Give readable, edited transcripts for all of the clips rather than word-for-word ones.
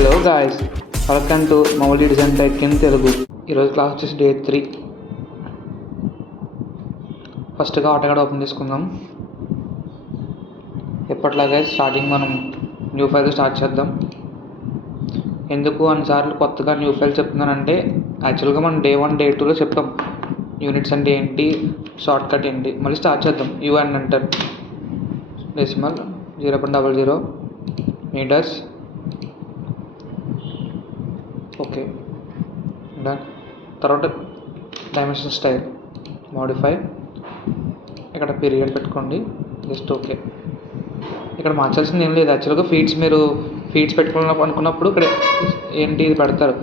Hello guys, welcome to Mouli design tech in Telugu. ఈరోజు class వచ్చేసి day 3. ఫస్ట్గా ఆటోకాడ్ ఓపెన్ చేసుకుందాం. ఎప్పట్లాగే స్టార్టింగ్ మనం న్యూ ఫైల్ స్టార్ట్ చేద్దాం. ఎందుకు అన్నిసార్లు కొత్తగా న్యూ ఫైల్ చెప్తున్నానంటే, యాక్చువల్గా మనం డే 1 డే 2లో చెప్తాం యూనిట్స్ అంటే ఏంటి, షార్ట్ కట్ ఏంటి. మళ్ళీ స్టార్ట్ చేద్దాం. UN enter decimal 0.00 metres. Okay, done. తర్వాత డైమెన్షన్ స్టైల్ మోడిఫై, ఇక్కడ పీరియడ్ పెట్టుకోండి, జస్ట్ ఓకే. ఇక్కడ మార్చాల్సింది ఏం లేదు. యాక్చువల్గా మీరు ఫీడ్స్ అనుకున్నప్పుడు ఇక్కడ ఏంటి ఇది పెడతారు.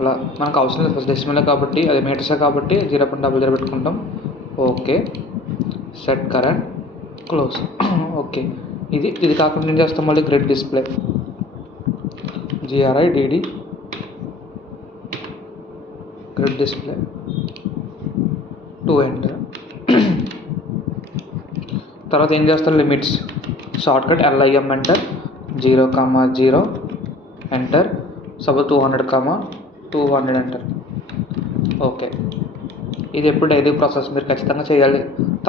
అలా మనకు అవసరం లేదు. ఫస్ట్ డెసిమల్ కాబట్టి, అది మీటర్సే కాబట్టి 0.00 పెట్టుకుంటాం. Okay, set current, close. Okay, ఇది కాకుండా ఏం చేస్తాం, మళ్ళీ grid display GRIDD grid display 2 enter. తర్వాత ఏం చేస్తారు, limits short cut LIM enter 0,0 enter. Suppose 200,200 enter. Okay, ఇది ఎప్పుడు డైలీ ప్రాసెస్, మీరు ఖచ్చితంగా చేయాలి.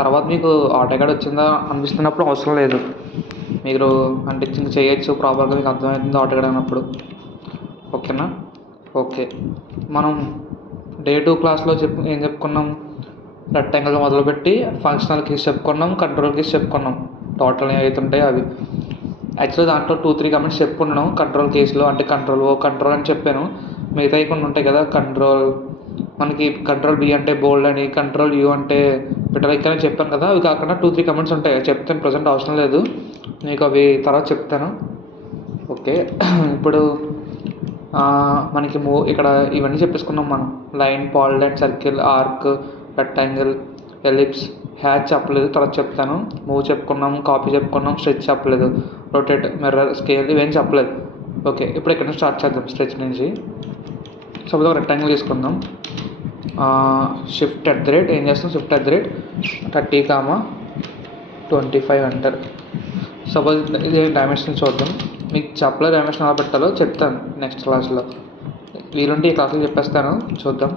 తర్వాత మీకు ఆటోకాడ్ వచ్చిందా అనిపిస్తున్నప్పుడు అవసరం లేదు, మీరు అంటించింది చేయొచ్చు. ప్రాపర్గా మీకు అర్థమవుతుంది ఆటోకాడ్ అన్నప్పుడు. ఓకేనా? ఓకే, మనం డే 2 క్లాస్లో ఏం చెప్పుకున్నాం, రెక్టాంగిల్ మొదలుపెట్టి ఫంక్షనల్ కీస్ చెప్పుకున్నాం, కంట్రోల్ కీస్ చెప్పుకున్నాం. టోటల్ ఏవైతే ఉంటాయో అవి. యాక్చువల్లీ దాంట్లో 2-3 కమెంట్స్ చెప్పుకున్నాను కంట్రోల్ కేసులో. అంటే కంట్రోల్ అని చెప్పాను. మిగతా కొన్ని ఉంటాయి కదా, మనకి కంట్రోల్ B అంటే బోల్డ్ అని, కంట్రోల్ U అంటే పిటలిక్ అని చెప్పాను కదా. అవి కాకుండా 2-3 కమెంట్స్ ఉంటాయి, చెప్తాను. ప్రజెంట్ అవసరం లేదు, మీకు అవి తర్వాత చెప్తాను. ఓకే, ఇప్పుడు మనకి ఇక్కడ ఇవన్నీ చెప్పేసుకున్నాం మనం. Line, polygon, circle, arc, rectangle, ellipse, hatch చెప్పలేదు, తర్వాత చెప్తాను. మూవ్ చెప్పుకున్నాం, కాపీ చెప్పుకున్నాం, స్ట్రెచ్ చెప్పలేదు, రొటేట్, మిర్రర్, స్కేల్ ఇవేం చెప్పలేదు. ఓకే, ఇప్పుడు ఇక్కడ నుంచి స్టార్ట్ చేద్దాం. స్ట్రెచ్ నుంచి సపోజ్ ఒక రెక్టాంగిల్ తీసుకుందాం. షిఫ్ట్ ఏం చేస్తాం, షిఫ్ట్ 30,25 ఎంటర్. సపోజ్ ఇది డైమెన్షన్ చూద్దాం. మీకు చెప్పలేదు డైమెన్షన్ ఎలా పెట్టాలో, చెప్తాను నెక్స్ట్ క్లాస్లో. వీలుంటే ఈ క్లాస్లో చెప్పేస్తాను, చూద్దాం.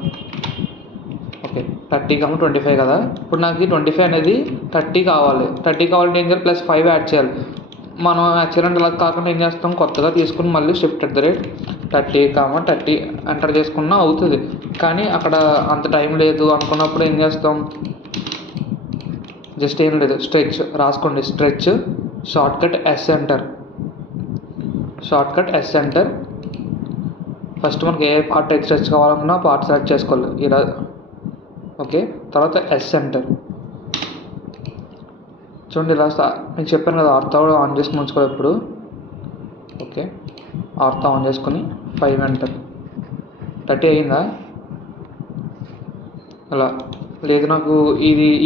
ఓకే, 30,25 కదా. ఇప్పుడు నాకు ఈ 25 అనేది 30 కావాలి. 30 కావాలంటే ఏం చేయాలి, +5 యాడ్ చేయాలి. మనం యాక్చువల్ అలా కాకుండా ఏం చేస్తాం, కొత్తగా తీసుకుని మళ్ళీ షిఫ్ట్ 30,30 ఎంటర్ చేసుకున్నా అవుతుంది. కానీ అక్కడ అంత టైం లేదు అనుకున్నప్పుడు ఏం చేస్తాం, జస్ట్ ఏం లేదు, స్ట్రెచ్ రాసుకోండి. Stretch short cut S enter. First మనకి ఏ పార్ట్ అయితే స్ట్రెచ్ కావాలన్నా పార్ట్ సెలెక్ట్ చేసుకోవాలి ఇలా. ఓకే, తర్వాత S ఎంటర్. చూడండి ఇలా నేను చెప్పాను కదా, ఆర్తా కూడా ఆన్ చేసుకుని ఉంచుకోవాలి ఎప్పుడు. ఓకే, ఆర్తా ఆన్ చేసుకుని 5 ఎంటర్. 30 అయిందా? అలా లేదు, నాకు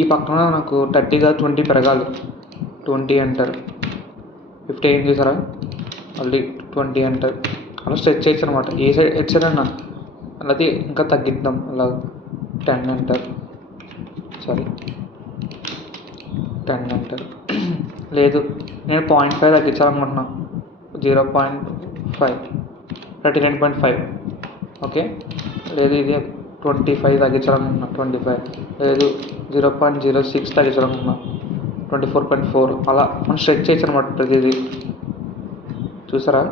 ఈ పక్కన నాకు 30గా 20 పెరగాలి. 20 ఎంటర్. 50 అయింది చూసారా, మళ్ళీ 20 ఎంటర్. అలా స్ట్రెచ్ చేయొచ్చు అనమాట. ఏ సైడ్ ఎట్ సైడ్ అన్నా అలాగే ఇంకా తగ్గిద్దాం. అలా 10 ఎంటర్. 10 ఎంటర్. లేదు, నేను 0.5 తగ్గించాలనుకుంటున్నా. 0.5 39.5. ఓకే, లేదు ఇది 25 తగ్గించాలనుకుంటున్నా. 25 లేదు, 0.06 తగ్గించాలనుకుంటున్నా. 24.4. అలా మనం స్ట్రెచ్ చేయొచ్చు అనమాట ప్రతిదీ. చూసారా,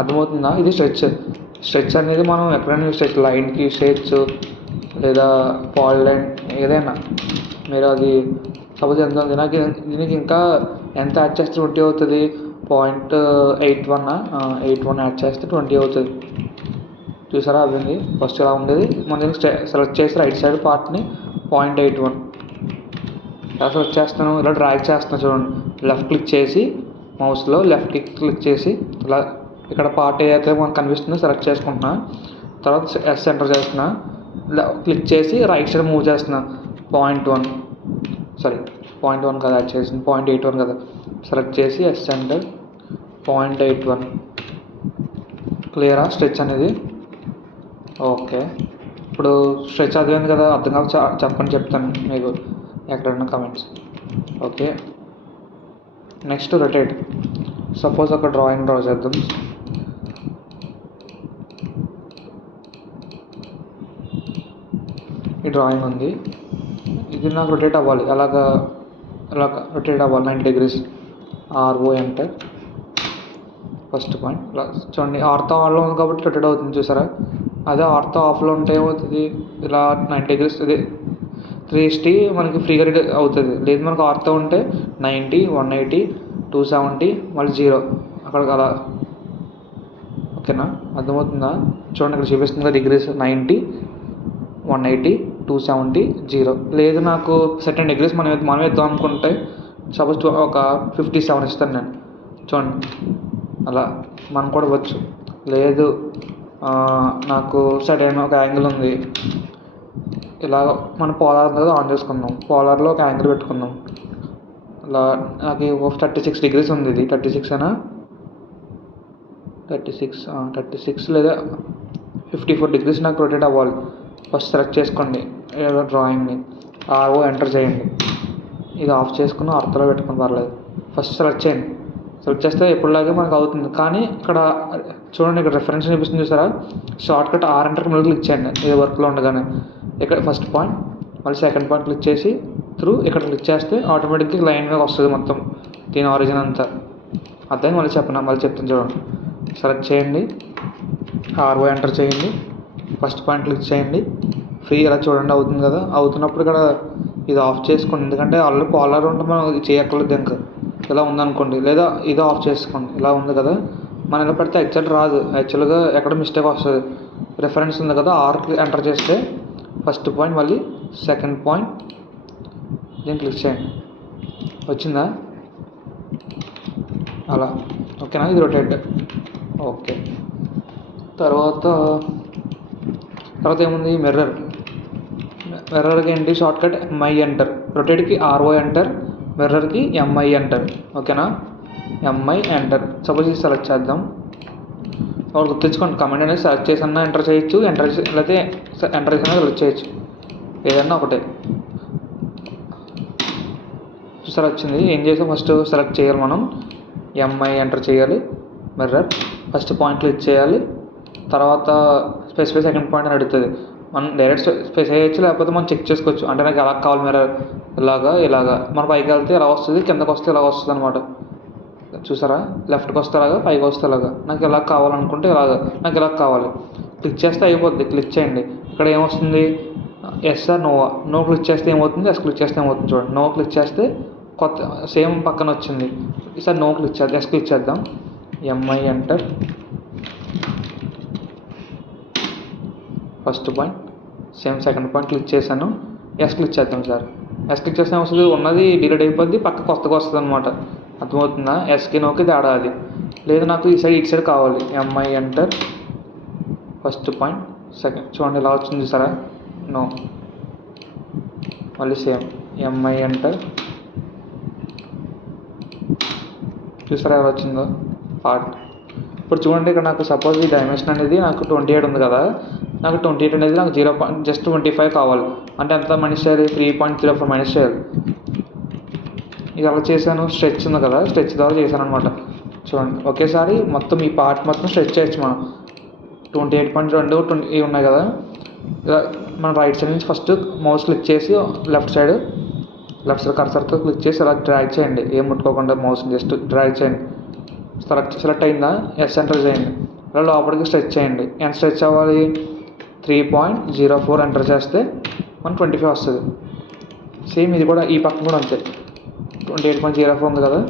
అర్థమవుతుందా? ఇది స్ట్రెచ్ అనేది మనం ఎక్కడైనా యూస్ చేయొచ్చు. లైన్కి యూస్ చేయొచ్చు, లేదా పాలిలైన్ ఏదైనా. మీరు అది సపోజ్ ఎంత ఉంది నాకు, దీనికి ఇంకా ఎంత యాడ్ చేస్తే 20 అవుతుంది. 0.81 యాడ్ చేస్తే 20 అవుతుంది. చూసారా, అవ్వింది. ఫస్ట్ ఇలా ఉండేది. మనం దీనికి సెలెక్ట్ చేసి రైట్ సైడ్ పార్ట్ని 0.81 ఇలా సెలెక్ట్ చేస్తాను. ఇలా డ్రాగ్ చేస్తాను చూడండి. లెఫ్ట్ క్లిక్ చేసి మౌస్లో లెఫ్ట్ క్లిక్ చేసి ఇలా ఇక్కడ పార్ట్ ఏదైతే మనకు కనిపిస్తుందో సెలెక్ట్ చేసుకుంటున్నా. తర్వాత S ఎంటర్ చేస్తున్నా. క్లిక్ చేసి రైట్ సైడ్ మూవ్ చేస్తున్నా. 0.1 కదా యాడ్ చేసింది, 0.81 కదా. సెలెక్ట్ చేసి S ఎంటర్. 0.81. క్లియరా స్ట్రెచ్ అనేది? ఓకే, ఇప్పుడు స్ట్రెచ్ అర్థమైంది కదా. అర్థం కాదు చెప్తాను మీకు ఎక్కడన్నా comments. Okay, next rotate. Suppose ఒక డ్రా చేద్దాం. ఈ డ్రాయింగ్ ఉంది, ఇది నాకు రొటేట్ అవ్వాలి, అలాగా రొటేట్ అవ్వాలి 90 degrees. RO enter. First point చూడండి, ఆర్తో ఆన్లో ఉంది కాబట్టి రొటేట్ అవుతుంది చూసారా. అదే ఆర్తో ఆఫ్లో ఉంటే ఏమవుతుంది, ఇలా 90 degrees ఇది 360 మనకి ఫ్రీగా రొటేట్ అవుతుంది. లేదు మనకు ఆర్తో ఉంటే 90, 180, 270 మళ్ళీ 0 అక్కడికి అలా. ఓకేనా, అర్థమవుతుందా? చూడండి ఇక్కడ చూపిస్తుంది డిగ్రీస్ 90, 180, 270, 0. లేదు నాకు సర్టెన్ డిగ్రీస్ మనం ఇద్దాం అనుకుంటే సపోజ్ ఒక 57 ఇస్తాను నేను. చూడండి అలా మనం కూడా ఇవ్వచ్చు. లేదు నాకు సడన్ ఒక యాంగిల్ ఉంది, ఇలా మన పోలార్ కదా ఆన్ చేసుకుందాం, పోలార్లో ఒక యాంగిల్ పెట్టుకుందాం. అలా నాకు 36 degrees ఉంది, ఇది 36 అయినా 36 లేదా 54 degrees నాకు రొటేట్ అవ్వాలి. ఫస్ట్ సెలెక్ట్ చేసుకోండి డ్రాయింగ్ని, ఆర్ఓ ఎంటర్ చేయండి. ఇది ఆఫ్ చేసుకుని అర్థంలో పెట్టుకుని పర్లేదు. ఫస్ట్ సెలెక్ట్ చేయండి, సెలెక్ట్ చేస్తే ఎప్పుడులాగే మనకు అవుతుంది. కానీ ఇక్కడ చూడండి, ఇక్కడ రెఫరెన్స్ చూపిస్తుంది చూసారా, షార్ట్ కట్ ఆర్ ఎంటర్కి మళ్ళీ క్లిక్ చేయండి. ఇది వర్క్లో ఉండగానే ఇక్కడ ఫస్ట్ పాయింట్, మళ్ళీ సెకండ్ పాయింట్ క్లిక్ చేసి ఇక్కడ క్లిక్ చేస్తే ఆటోమేటిక్గా లైన్గా వస్తుంది మొత్తం దీని ఆరిజిన్ అంతా. అదే మళ్ళీ చెప్తాను చూడండి. సెలెక్ట్ చేయండి, ఆర్ఓ ఎంటర్ చేయండి, ఫస్ట్ పాయింట్ క్లిక్ చేయండి, ఫ్రీ ఇలా చూడండి అవుతుంది కదా. అవుతున్నప్పుడు ఇక్కడ ఇది ఆఫ్ చేసుకోండి, ఎందుకంటే ఆల్రెడీ పోలార్ ఉంటే మనం ఇది చేయక్కర్లేదు. ఇంకా ఇలా ఉందనుకోండి, లేదా ఇది ఆఫ్ చేసుకోండి. ఇలా ఉంది కదా, మనం ఇలా పెడితే యాక్చువల్ రాదు, యాక్చువల్గా ఎక్కడ మిస్టేక్ వస్తుంది. రిఫరెన్స్ ఉంది కదా, ఆర్ ఎంటర్ చేస్తే ఫస్ట్ పాయింట్ మళ్ళీ సెకండ్ పాయింట్ దీన్ని క్లిక్ చేయండి, వచ్చిందా అలా. ఓకేనా, ఇది రొటేట్. ఓకే, తర్వాత ఏముంది, మిర్రర్కి ఏంటి షార్ట్ కట్ ఎంఐ ఎంటర్, రొటేట్కి ఆర్ఓ ఎంటర్, మిర్రర్కి ఎంఐ ఎంటర్. ఓకేనా, ఎంఐ ఎంటర్. సపోజ్ ఇది సెలెక్ట్ చేద్దాం. ఒకటి గుర్తుంచుకోండి, కమాండ్ అనేది సెలెక్ట్ చేసన్నా ఎంటర్ చేయొచ్చు, లేకపోతే ఎంటర్ చేసినా సెలెక్ట్ చేయొచ్చు, ఏదన్నా ఒకటే. చూసారా వచ్చింది. ఏం చేసాం, ఫస్ట్ సెలెక్ట్ చేయాలి మనం, ఎంఐ ఎంటర్ చేయాలి, మిర్రర్ ఫస్ట్ పాయింట్ క్లిక్ చేయాలి, తర్వాత స్పెసిఫై సెకండ్ పాయింట్ అని అడుగుతుంది. మనం డైరెక్ట్ స్పెసిఫై చేయొచ్చు, లేకపోతే మనం చెక్ చేసుకోవచ్చు. అంటే నాకు ఎలా కావాలి మిర్రర్, ఇలాగా మన పైకి వెళ్తే ఇలా వస్తుంది, కిందకు వస్తే ఇలా వస్తుంది అనమాట. చూసారా, లెఫ్ట్కి వస్తే ఇలాగా, పైకి వస్తే ఇలాగా. నాకు ఎలా కావాలనుకుంటే ఇలాగా, నాకు ఇలా కావాలి. క్లిక్ చేస్తే అయిపోద్ది. క్లిక్ చేయండి, ఇక్కడ ఏమొస్తుంది, ఎస్ ఆర్ నో క్లిక్ చేస్తే ఏమవుతుంది, ఎస్ క్లిక్ చేస్తే ఏమవుతుంది చూడండి. నో క్లిక్ చేస్తే కొత్త సేమ్ పక్కన వచ్చింది. ఈసారి నో క్లిక్ చేద్దాం, ఎస్ క్లిక్ చేద్దాం, MI enter, first point same second point click చేశాను, ఎస్ క్లిక్ చేద్దాం సార్. ఎస్ క్లిక్ చేస్తే వస్తుంది, ఉన్నది డిలీట్ అయిపోద్ది, పక్క కొత్తగా వస్తుంది అనమాట. అర్థమవుతుందా, ఎస్కి నోకి తేడా అది. లేదు నాకు ఈ సైడ్ కావాలి, MI enter, first point second. చూడండి ఇలా వచ్చింది చూసారా, నో. మళ్ళీ సేమ్ ఎంఐ ఎంటర్, చూసారా ఎలా వచ్చిందో పార్ట్. ఇప్పుడు చూడండి, ఇక్కడ నాకు సపోజ్ ఈ డైమెన్షన్ అనేది నాకు 28 ఉంది కదా, నాకు 28 అనేది నాకు జస్ట్ 25 కావాలి. అంటే ఎంత మైనస్ చేయాలి, 3.04 మైనస్ చేయాలి. ఇది ఎలా చేశాను, స్ట్రెచ్ ఉంది కదా, స్ట్రెచ్ ద్వారా చేశాను అనమాట. చూడండి ఒకేసారి మొత్తం ఈ పార్ట్ మొత్తం స్ట్రెచ్ చేయొచ్చు మనం. 28.2 ఇవి ఉన్నాయి కదా, ఇలా మనం రైట్ సైడ్ నుంచి ఫస్ట్ మౌస్ క్లిక్ చేసి లెఫ్ట్ సైడ్ కర్సర్తో క్లిక్ చేసి అలా డ్రాగ్ చేయండి, ఏం ముట్టుకోకుండా మౌస్ని జస్ట్ డ్రాగ్ చేయండి. సెలెక్ట్ అయిందా, ఎస్ ఎంటర్ చేయండి. అలా లోపలికి స్ట్రెచ్ చేయండి. ఎంత స్ట్రెచ్ అవ్వాలి, 3.04 ఎంటర్ చేస్తే మనకు 25 వస్తుంది. సేమ్ ఇది కూడా, ఈ పక్కన కూడా అంతే, 28.04 ఉంది కదా,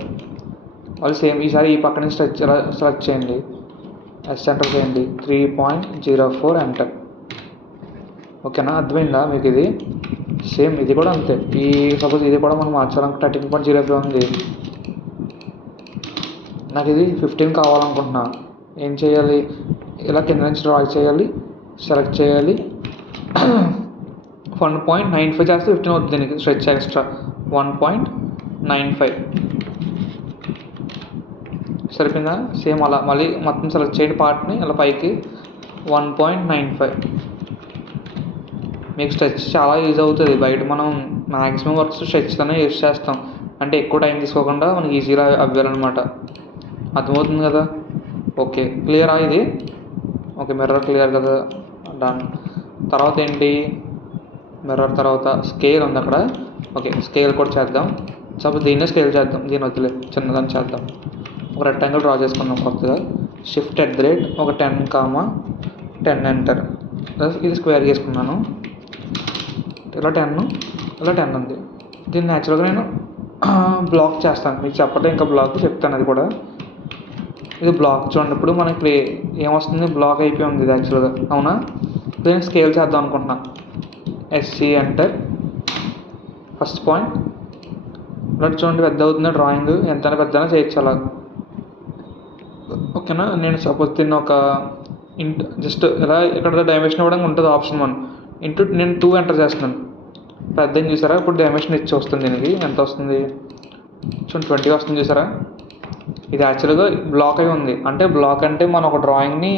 వాళ్ళు సేమ్. ఈసారి ఈ పక్కన స్ట్రెచ్ సెలెక్ట్ చేయండి, ఎస్ ఎంటర్ చేయండి, 3.04 ఎంటర్. ఓకేనా, అర్థమైందా మీకు ఇది? సేమ్ ఇది కూడా అంతే. ఈ సపోజ్ ఇది కూడా మనం మార్చాలనుకుంటే 13.05 ఉంది, నాకు ఇది 15 కావాలనుకుంటున్నా. ఏం చేయాలి, ఇలా కింద నుంచి డ్రా చేయాలి, సెలెక్ట్ చేయాలి, 1.95 చేస్తే 15 అవుతుంది. దీనికి స్ట్రెచ్ ఎక్స్ట్రా 1.95 సరిపోయిందా. సేమ్ అలా మళ్ళీ మొత్తం సెలెక్ట్ చేయండి పార్ట్ని, అలా పైకి 1.95. మీకు స్ట్రెచ్ చాలా యూజ్ అవుతుంది. బయట మనం మ్యాక్సిమం వర్క్స్ స్ట్రెచ్తోనే యూజ్ చేస్తాం, అంటే ఎక్కువ టైం తీసుకోకుండా మనకి ఈజీగా అవ్వాలన్నమాట. అర్థమవుతుంది కదా. ఓకే, క్లియరా ఇది? ఓకే, మిర్రర్ క్లియర్ కదా, డన్. తర్వాత ఏంటి, మిర్రర్ తర్వాత స్కేల్ ఉంది అక్కడ. ఓకే, స్కేల్ కూడా చేద్దాం. సపోజ్ దీన్నే స్కేల్ చేద్దాం, దీని వద్దులే, చిన్నదాన్ని చేద్దాం. ఒక రెక్టాంగిల్ డ్రా చేసుకుందాం కొత్తగా. షిఫ్ట్ @ ఒక 10, ఎంటర్. ఇది స్క్వేర్ చేసుకున్నాను. ఇలా 10 ఉంది. దీన్ని యాక్చువల్గా నేను బ్లాక్ చేస్తాను, మీకు చెప్పడం ఇంకా బ్లాక్ చెప్తాను అది కూడా. ఇది బ్లాక్ చూడండి. ఇప్పుడు మనకి ఏమొస్తుంది, బ్లాక్ అయిపోయి ఉంది ఇది యాక్చువల్గా, అవునా? దీన్ని స్కేల్ చేద్దాం అనుకుంటున్నా. SC enter. ఫస్ట్ పాయింట్ ఇలా చూడండి, పెద్ద అవుతుంది డ్రాయింగ్. ఎంతైనా పెద్దనా చేయొచ్చు అలా, ఓకేనా? నేను సపోజ్ దీన్ని ఒక జస్ట్ ఇలా ఇక్కడ డైమెన్షన్ ఇవ్వడానికి ఉంటుంది ఆప్షన్ 1 ఇంటూ నేను 2 ఎంటర్ చేస్తున్నాను. పెద్దది చూసారా? ఇప్పుడు డైమెన్షన్ ఇచ్చి వస్తుంది దీనికి. ఎంత వస్తుంది చూడండి, 20 వస్తుంది చూసారా? ఇది యాక్చువల్గా బ్లాక్ అయి ఉంది. అంటే బ్లాక్ అంటే మనం ఒక డ్రాయింగ్ని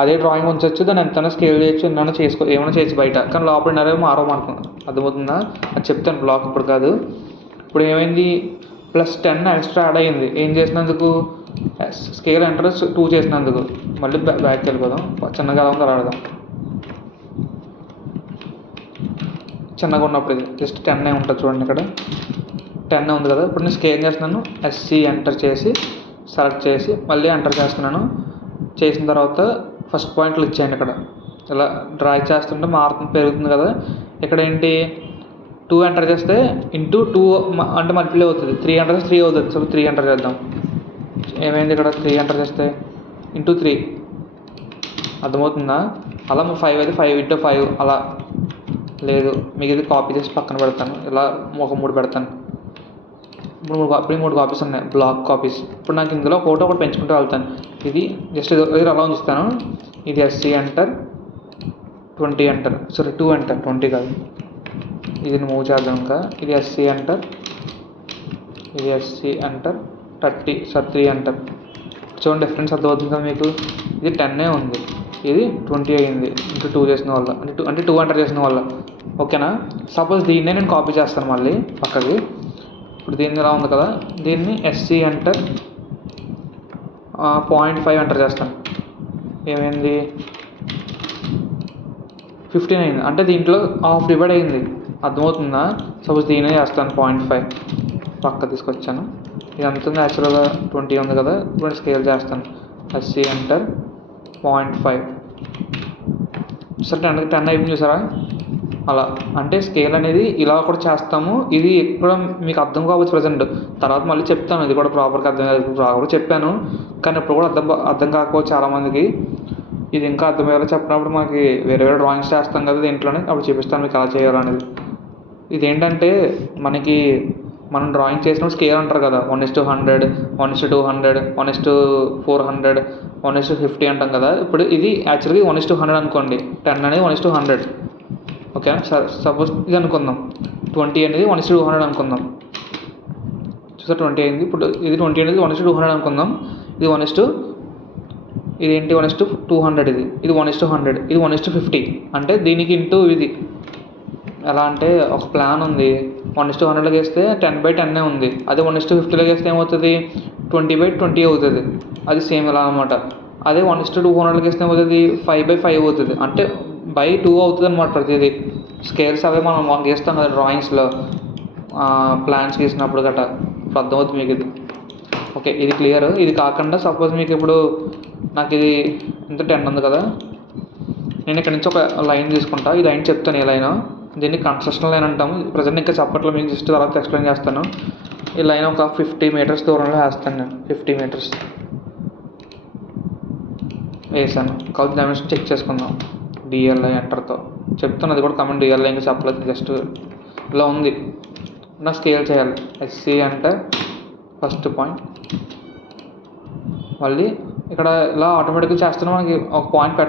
అదే డ్రాయింగ్ ఉంచవచ్చు, దాన్ని ఎంతైనా స్కేల్ చేయొచ్చు, ఏమైనా చేయొచ్చు బయట. కానీ లోపల నరేమో మారవమనుకో, అర్థమవుతుందా? అది చెప్తాను, బ్లాక్ ఇప్పుడు కాదు. ఇప్పుడు ఏమైంది, +10 ఎక్స్ట్రా యాడ్ అయ్యింది. ఏం చేసినందుకు? స్కేల్ ఎంటర్ 2 చేసినందుకు. మళ్ళీ బ్యాక్కి వెళ్ళిపోదాం, చిన్నగా అలా ఆడదాం. చిన్నగా ఉన్నప్పుడు ఇది జస్ట్ 10 ఉంటుంది చూడండి, ఇక్కడ 10 ఉంది కదా. ఇప్పుడు నేను స్కేల్ చేస్తున్నాను. SC ఎంటర్ చేసి సెలెక్ట్ చేసి మళ్ళీ ఎంటర్ చేస్తున్నాను. చేసిన తర్వాత ఫస్ట్ పాయింట్లు ఇచ్చేయండి. ఇక్కడ ఇలా డ్రా చేస్తుంటే మారుతుంది, పెరుగుతుంది కదా. ఇక్కడ ఏంటి, 2 ఎంటర్ చేస్తే ఇంటూ 2 అంటే మల్టిప్లై అవుతుంది. 3 ఎంటర్ చేస్తే 3 అవుతుంది. సో 3 ఎంటర్ చేద్దాం. ఏమైంది ఇక్కడ, 3 ఎంటర్ చేస్తే ఇంటూ 3, అర్థమవుతుందా? అలా 5 అయితే 5 ఇంటూ 5 అలా. లేదు, మీకు ఇది కాపీ చేసి పక్కన పెడతాను, ఇలా ఒక 3 పెడతాను. ఇప్పుడు 3 కాపీస్ ఉన్నాయి, బ్లాక్ కాపీస్. ఇప్పుడు నాకు ఇందులో ఒకటి పెంచుకుంటూ వెళ్తాను. ఇది జస్ట్ ఇది అలా ఉంచుతాను. ఇది SC enter, 20 enter, sorry 2 enter, 20 కాదు. ఇది మూవ్ చేద్దాం ఇంకా. ఇది SC ఎంటర్, ఇది SC ఎంటర్, 3 ఎంటర్. చూడండి డిఫరెన్స్ అర్థమవుతుంది కదా మీకు. ఇది 10 ఉంది, ఇది 20 అయ్యింది ఇంటూ 2 చేసిన వల్ల, అంటే 2 ఎంటర్ చేసిన వల్ల, ఓకేనా? సపోజ్ దీన్నే నేను కాపీ చేస్తాను మళ్ళీ పక్కకి. ఇప్పుడు దీన్ని ఇలా ఉంది కదా, దీన్ని SC ఎంటర్ 0.5 ఎంటర్ చేస్తాను. ఏమైంది, 15 అయింది. అంటే దీంట్లో హాఫ్ డివైడ్ అయింది, అర్థమవుతుందా? సపోజ్ దీన్నే చేస్తాను 0.5 పక్క తీసుకొచ్చాను. ఇది ఎంత ఉంది, యాక్చువల్గా 20 ఉంది కదా. ఇప్పుడు స్కేల్ చేస్తాను. SC enter 0.5. సరే 10 అయిపోయింది చూసారా? అలా అంటే స్కేల్ అనేది ఇలా కూడా చేస్తాము. ఇది కూడా మీకు అర్థం కావచ్చు ప్రజెంట్, తర్వాత మళ్ళీ చెప్తాను. ఇది కూడా ప్రాపర్గా అర్థం కాదు, ప్రాపర్గా చెప్పాను కానీ ఇప్పుడు కూడా అర్థం కాకపోవచ్చు చాలామందికి. ఇది ఇంకా అర్థమయ్యేలా చెప్పినప్పుడు మనకి వేరే డ్రాయింగ్స్ చేస్తాం కదా దీంట్లోనే, అప్పుడు చూపిస్తాను మీకు ఎలా చేయాలి అనేది. ఇదేంటంటే మనకి మనం డ్రాయింగ్ చేసినప్పుడు స్కేల్ అంటారు కదా, 1:100, 1:200, 1:400, 1:50 అంటాం కదా. ఇప్పుడు ఇది యాక్చువల్గా 1:100 అనుకోండి. 10 అనేది 1:100, ఓకే. సపోజ్ ఇది అనుకుందాం, 20 అనేది 1:200 అనుకుందాం. చూసారు 20 అయింది. ఇప్పుడు ఇది 20 అనేది 1:200 అనుకుందాం. ఇది ఇదేంటి 1:200, ఇది 1:100, ఇది 1:50. అంటే దీనికి ఇంటూ ఇది ఎలా అంటే ఒక ప్లాన్ ఉంది. 1:100 వేస్తే 10/10 ఉంది. అదే 1:50 వేస్తే ఏమవుతుంది, 20/20 అవుతుంది. అది సేమ్ ఇలా అనమాట. అదే 1:200 వేస్తే ఏమవుతుంది, 5/5 అవుతుంది. అంటే 2 అవుతుంది అనమాట ప్రతిదీ. స్కేల్స్ అవే మనం గీస్తాం కదా డ్రాయింగ్స్లో, ప్లాన్స్ గీసినప్పుడు గట్రా. ఇప్పుడు అర్థమవుతుంది మీకు ఇది, ఓకే. ఇది క్లియర్. ఇది కాకుండా సపోజ్ మీకు ఇప్పుడు నాకు ఇది ఇంత 10 ఉంది కదా, నేను ఇక్కడ నుంచి ఒక లైన్ తీసుకుంటా. ఈ లైన్ చెప్తాను, ఏ లైన్, దీన్ని కన్స్ట్రక్షన్ లైన్ అంటాము. ప్రజెంట్ ఇంకా చెప్పట్లో మీకు జస్ట్ తర్వాత ఎక్స్ప్లెయిన్ చేస్తాను. ఈ లైన్ ఒక 50 మీటర్స్ దూరంలో వేస్తాను నేను. 50 మీటర్స్ వేసాను. కాబట్టి డైమెన్షన్ చెక్ చేసుకుందాం. DLI ఎంటర్తో చెప్తాను, అది కూడా కమెంట్. DLI ఇంకా చెప్పలేదు, జస్ట్ ఇలా ఉంది. నాకు స్కేల్ చేయాలి. SC enter, first point. మళ్ళీ ఇక్కడ ఇలా ఆటోమేటిక్గా చేస్తున్నా మనకి ఒక పాయింట్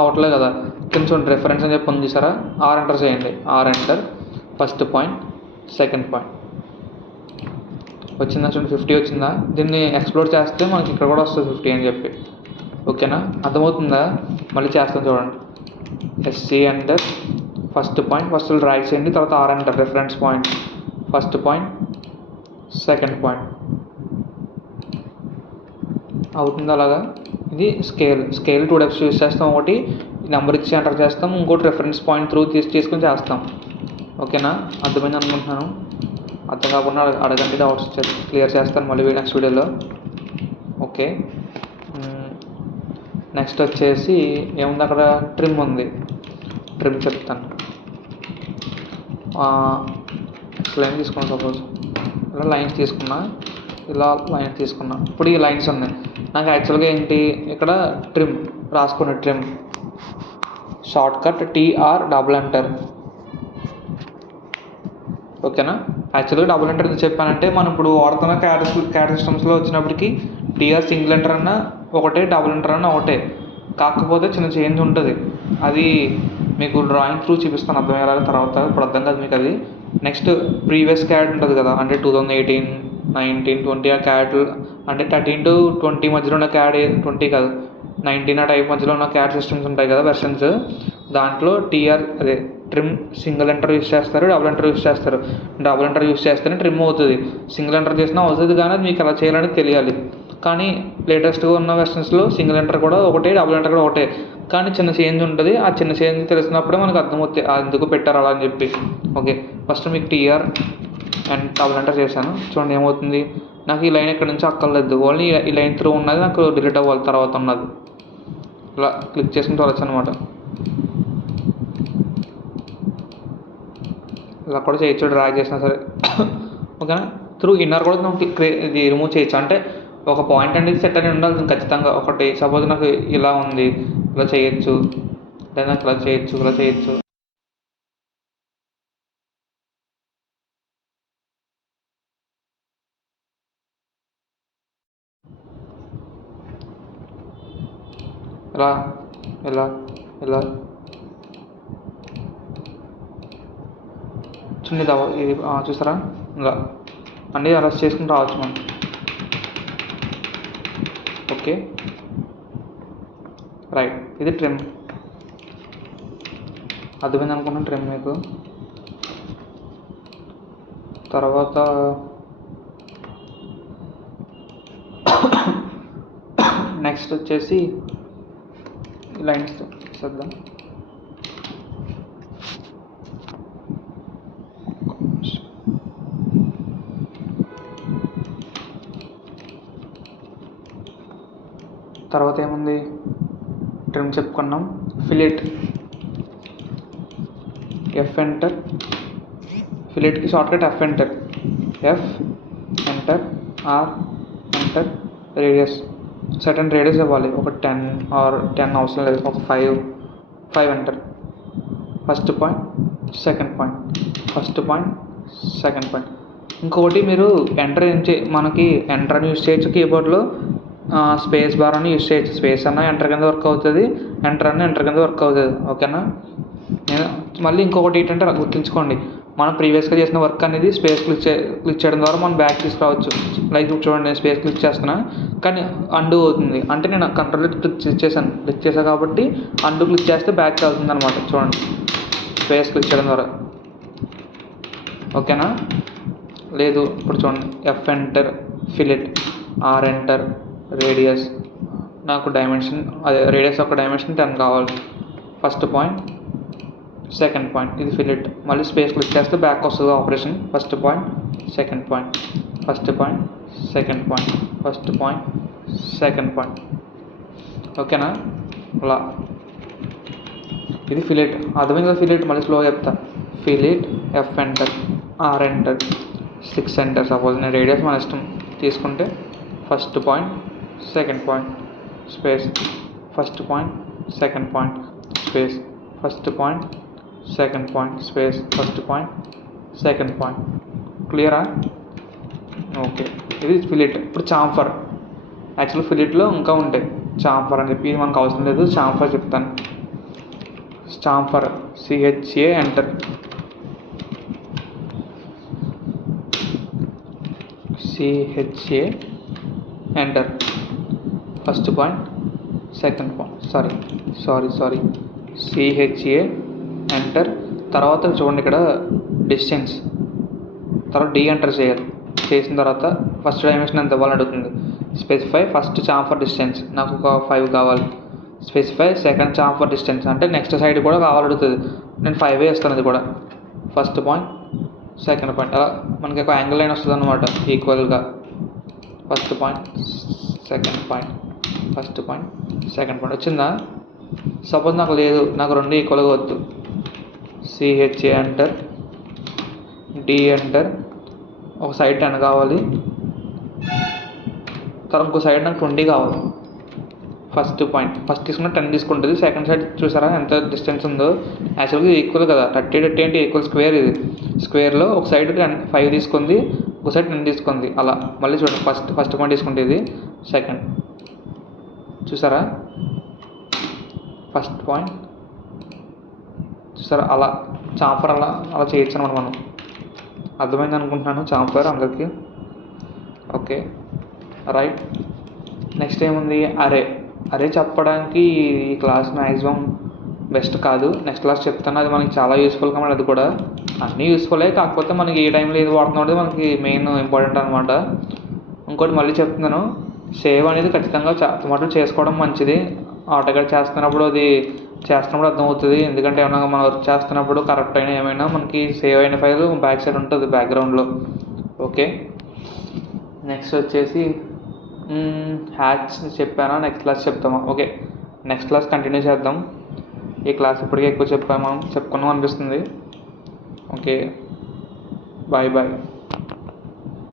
అవ్వట్లేదు కదా. కొంచెం రిఫరెన్స్ అని చెప్పి ఉంది చూసారా, R ఎంటర్ చేయండి. R enter, first point, second point. వచ్చిందా చూడండి, 50 వచ్చిందా. దీన్ని ఎక్స్ప్లోర్ చేస్తే మనకి ఇక్కడ కూడా వస్తుంది 50 అని చెప్పి, ఓకేనా? అర్థమవుతుందా? మళ్ళీ చేస్తాను చూడండి. SC enter, first point, first drag చేయండి. తర్వాత R enter, reference point, first point, second point. అవుతుంది అలాగా. ఇది స్కేల్ 2 టైప్స్ యూస్ చేస్తాం. ఒకటి నెంబర్ ఇచ్చి ఎంటర్ చేస్తాం, ఇంకోటి రిఫరెన్స్ పాయింట్ త్రూ తీసుకొని చేస్తాం. ఓకేనా? అర్థమైంది అనుకుంటున్నాను. అర్థం కాకుండా అడగండి, డౌట్స్ క్లియర్ చేస్తాను మళ్ళీ నెక్స్ట్ వీడియోలో. ఓకే. నెక్స్ట్ వచ్చేసి ఏముంది అక్కడ, ట్రిమ్ ఉంది. ట్రిమ్ చెప్తాను. లైన్ తీసుకున్నాను. సపోజ్ ఇలా లైన్స్ తీసుకున్నా, ఇలా లైన్స్ తీసుకున్నా. ఇప్పుడు ఈ లైన్స్ ఉన్నాయి. నాకు యాక్చువల్గా ఏంటి ఇక్కడ ట్రిమ్ రాసుకునే trim short cut TR double enter. ఓకేనా? యాక్చువల్గా డబుల్ ఎంటర్ ఎందుకు చెప్పానంటే మనం ఇప్పుడు వాడుతున్న క్యాడ్ సిస్టమ్స్లో వచ్చినప్పటికీ TR సింగిల్ ఎంటర్ అన్న ఒకటే, డబుల్ ఎంటర్ అన్న ఒకటే. కాకపోతే చిన్న చేంజ్ ఉంటుంది. అది మీకు డ్రాయింగ్ త్రూ చూపిస్తాను అర్థమయ్యేలాగా తర్వాత. ఇప్పుడు అర్థం కాదు మీకు అది. నెక్స్ట్ ప్రీవియస్ క్యాడ్ ఉంటుంది కదా, అంటే 2018, 19, 20 ఆ క్యాడ్, అంటే 13 to 20 మధ్యలో ఉన్న క్యాడ్, 20 కాదు 19 ఆ టైప్ మధ్యలో ఉన్న క్యాడ్ సిస్టమ్స్ ఉంటాయి కదా వెర్షన్స్. దాంట్లో అదే ట్రిమ్ సింగిల్ ఎంటర్ యూస్ చేస్తారు, డబుల్ ఎంటర్ యూస్ చేస్తారు. డబుల్ ఎంటర్ యూస్ చేస్తేనే ట్రిమ్ అవుతుంది. సింగిల్ ఎంటర్ చేసినా అవుతుంది, కానీ అది మీకు ఎలా చేయాలని తెలియాలి. కానీ లేటెస్ట్గా ఉన్న వెర్షన్స్లో సింగిల్ ఎంటర్ కూడా ఒకటే, డబుల్ ఎంటర్ కూడా ఒకటే, కానీ చిన్న చేంజ్ ఉంటుంది. ఆ చిన్న చేంజ్ తెలిసినప్పుడే మనకు అర్థమవుతుంది ఎందుకు పెట్టారు అలా అని చెప్పి. ఓకే, ఫస్ట్ మీకు TR అండ్ డబుల్ ఎంటర్ చేశాను. చూడండి ఏమవుతుంది. నాకు ఈ లైన్ ఎక్కడి నుంచి అక్కర్లేదు, ఓన్లీ ఈ లైన్ త్రూ ఉన్నది నాకు డిలీట్ అవ్వాలి తర్వాత ఉన్నది. ఇలా క్లిక్ చేసుకుని చూడొచ్చు అనమాట. ఇలా కూడా చేయొచ్చు, డ్రాగ్ చేసినా సరే. ఓకేనా? త్రూ ఇన్నర్ కూడా మనం ఇది రిమూవ్ చేయొచ్చు. అంటే ఒక పాయింట్ అనేది సెట్ అని ఉండాలి ఖచ్చితంగా. ఒకటి సపోజ్ నాకు ఇలా ఉంది, ఇలా చేయొచ్చు, లేదా నాకు ఇలా చేయొచ్చు, ఇలా చేయొచ్చు. ఇలా ఇలా ఇలా చిన్నది ఇది చూసారా? ఇలా అన్నీ అరెస్ట్ చేసుకుని రావచ్చు మనం. Okay, right. ఇది ట్రిమ్. అర్థమైంది అనుకున్నాను ట్రిమ్ మీకు. తర్వాత నెక్స్ట్ వచ్చేసి లైన్స్ చేద్దాం. తర్వాత ఏముంది, ట్రిమ్ చెప్పుకున్నాం. Fillet, F enter. ఫిలెట్కి shortcut F enter. F enter, R enter, radius. Certain radius ఇవ్వాలి, ఒక 10 ఆర్ 10 అవసరం లేదు, ఒక 5 ఎంటర్. First point, second point, first point, second point. ఇంకొకటి మీరు ఎంటర్ మనకి ఎంటర్ అని యూజ్ చేయొచ్చు కీబోర్డ్లో, స్పేస్ బార్ అని యూజ్ చేయొచ్చు. స్పేస్ అన్న ఎంటర్ కింద వర్క్ అవుతుంది, ఎంటర్ అన్న ఎంటర్ కింద వర్క్ అవుతుంది. ఓకేనా? నేను మళ్ళీ ఇంకొకటి ఏంటంటే గుర్తుంచుకోండి, మనం ప్రీవియస్గా చేసిన వర్క్ అనేది స్పేస్ క్లిక్ చేయడం ద్వారా మనం బ్యాక్ తీసుకురావచ్చు. లైక్ చూడండి, నేను స్పేస్ క్లిక్ చేస్తున్నా కానీ అండు అవుతుంది, అంటే నేను కంట్రోల్ క్లిక్ చేశాను కాబట్టి అండు క్లిక్ చేస్తే బ్యాక్ అవుతుంది అనమాట. చూడండి, స్పేస్ క్లిక్ చేయడం ద్వారా. ఓకేనా? లేదు, ఇప్పుడు చూడండి, F enter, fillet, R enter, radius. నాకు డైమెన్షన్, అదే రేడియస్ యొక్క డైమెన్షన్ 10 కావాలి. ఫస్ట్ పాయింట్, సెకండ్ పాయింట్, ఇది ఫిలెట్. మళ్ళీ స్పేస్ క్లిక్ చేస్తే బ్యాక్ వస్తుంది operation. First point, second point, first point, second point, first point, second point. ఓకేనా? అలా ఇది ఫిలెట్. అర్థమైంది ఫిలెట్. మళ్ళీ స్లో చెప్తా. Fillet, F enter, R enter, 6 enter. Suppose నేను రేడియస్ మన ఇష్టం తీసుకుంటే first point, second point, space, first point, second point, space, first point, second point, space, first point, second point. క్లియరా? ఓకే, ఇది fillet. ఇప్పుడు chamfer. Actual ఫిలెట్లో ఇంకా ఉంటాయి, chamfer అని చెప్పి, ఇది మనకు అవసరం లేదు. చాంఫర్ చెప్తాను. Chamfer, CHA enter, CHA enter. First point, second point, sorry CHA enter. తర్వాత చూడండి ఇక్కడ డిస్టెన్స్, తర్వాత D ఎంటర్ చేయాలి. చేసిన తర్వాత ఫస్ట్ డైమెన్షన్ ఎంత ఇవ్వాలని అడుగుతుంది. స్పెసిఫై ఫస్ట్ చాంఫర్ డిస్టెన్స్, నాకు ఒక 5 కావాలి. స్పెసిఫై సెకండ్ చాంఫర్ డిస్టెన్స్, అంటే నెక్స్ట్ సైడ్ కూడా కావాలి అడుగుతుంది. నేను 5 ఇస్తాను. అది కూడా ఫస్ట్ పాయింట్ సెకండ్ పాయింట్, అలా మనకి ఒక యాంగిల్ లైన్ వస్తుంది అనమాట ఈక్వల్గా. First point second point, first point second point వచ్చిందా. సపోజ్ నాకు లేదు, నాకు రెండు ఈక్వల్గా వద్దు. సిహెచ్ఏ ఎంటర్, డి ఎంటర్, ఒక సైడ్ 10 కావాలి, తర్వాత ఇంకో సైడ్ నాకు 20 కావాలి. ఫస్ట్ పాయింట్ ఫస్ట్ తీసుకున్న 10 తీసుకుంటుంది, సెకండ్ సైడ్ చూసారా ఎంత డిస్టెన్స్ ఉందో. యాక్చువల్గా ఈక్వల్ కదా, 30 అంటే ఈక్వల్ స్క్వేర్. ఇది స్క్వేర్లో ఒక సైడ్ 5 తీసుకుంది, ఒక సైడ్ 10 తీసుకుంది. అలా మళ్ళీ చూడండి, ఫస్ట్ పాయింట్ తీసుకుంటే ఇది సెకండ్, చూసారా ఫస్ట్ పాయింట్ చూసారా. అలా చాంఫర్ అలా చేయొచ్చు అనమాట మనం. అర్థమైంది అనుకుంటున్నాను చాంఫర్ అందరికీ. Okay right. నెక్స్ట్ ఏముంది, అరే చెప్పడానికి ఈ క్లాస్ మ్యాక్సిమం బెస్ట్ కాదు, నెక్స్ట్ క్లాస్ చెప్తాను. అది మనకి చాలా యూస్ఫుల్ కాబట్టి, అది కూడా అన్నీ యూస్ఫుల్లే, కాకపోతే మనకి ఏ టైంలో ఏది వాడుతున్నాం అనేది మనకి మెయిన్ ఇంపార్టెంట్ అనమాట. ఇంకోటి మళ్ళీ చెప్తున్నాను, సేవ్ అనేది ఖచ్చితంగా మటుకు చేసుకోవడం మంచిది. ఆటోకాడ్ చేస్తున్నప్పుడు అర్థమవుతుంది. ఎందుకంటే ఏమైనా మనం వర్క్ చేస్తున్నప్పుడు కరెక్ట్ అయినా ఏమైనా మనకి సేవ్ అయిన ఫైల్ బ్యాక్ సైడ్ ఉంటుంది బ్యాక్గ్రౌండ్లో. ఓకే నెక్స్ట్ వచ్చేసి హ్యాచ్ చెప్పానా, నెక్స్ట్ క్లాస్ చెప్తామా. ఓకే నెక్స్ట్ క్లాస్ కంటిన్యూ చేద్దాం. ఈ క్లాస్ ఇప్పటికే ఎక్కువ చెప్పుకున్నాం అనిపిస్తుంది. Okay bye.